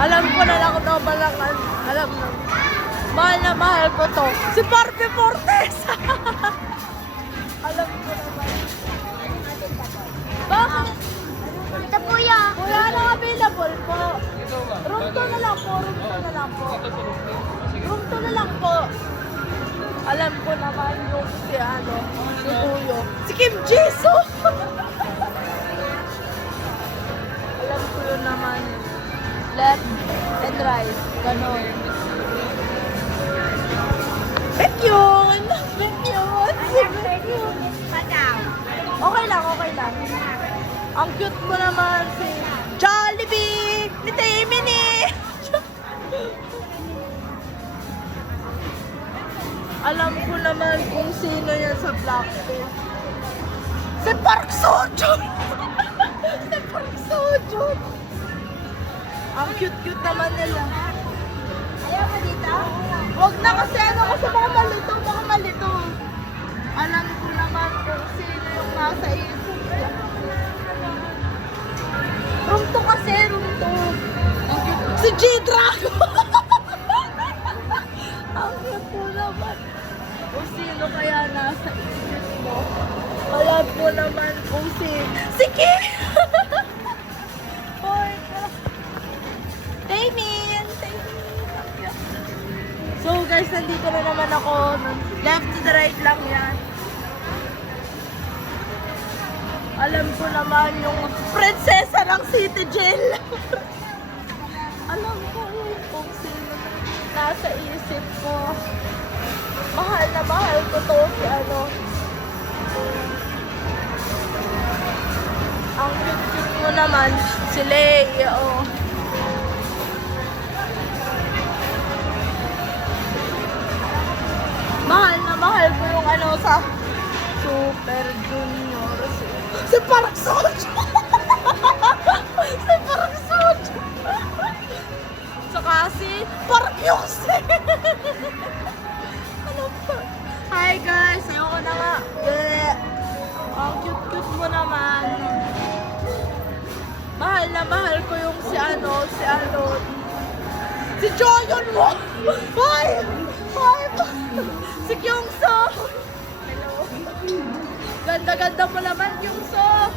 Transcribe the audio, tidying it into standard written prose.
Alam ko na lang daw balangan. Alam na. Mahal na mahal ko to. Si Barbie Fortes! Alam ko naman. Bakit? Ito po yan. Wala na available po. Room 2 na lang po. Room 2 na lang po. Room 2 na lang po. Alam ko naman yung si Kuyo. Si Kim Jisoo! Alam ko yun naman. Left and right. Ganon. Bet yun! Bet yun! Bet yun! Okay lang, okay lang. Ang cute mo naman si Jollibee! Ni Timmy! Alam ko naman kung sino yan sa Blackpink. Si Park Seo-joon! Si Park Seo-joon! Ang cute-cute naman nila. Ayaw mo dito? Huwag na kasi baka malito, baka malito. Alam ko naman kung sino yung nasa isip ko. Room 2 kasi, room 2. Si G-Dragon! Ang cute mo naman. Kung sino kaya nasa isip mo. Alam mo naman kung sino. Si Kim! Boy, Damien! So guys, nandito na naman ako. Left to the right lang yan. Alam ko naman yung prinsesa ng City Jail. Alam ko kung sino nasa isip ko. Mahal na mahal ko to si Ang cute mo naman, si Leia, oh. Mahal na mahal ko yung sa Super Junior. Si Park Seo-joon! Si Park Seo-joon! Saka si Park Hyung-sik! Ano pa? Hi guys! Ayoko na nga. Ang cute-cute mo naman. Mahal na mahal ko yung si Joyeon mo! Hi! Hi! Si Kyungsoo! Hello! Ganda-ganda mo naman, Kyungsoo!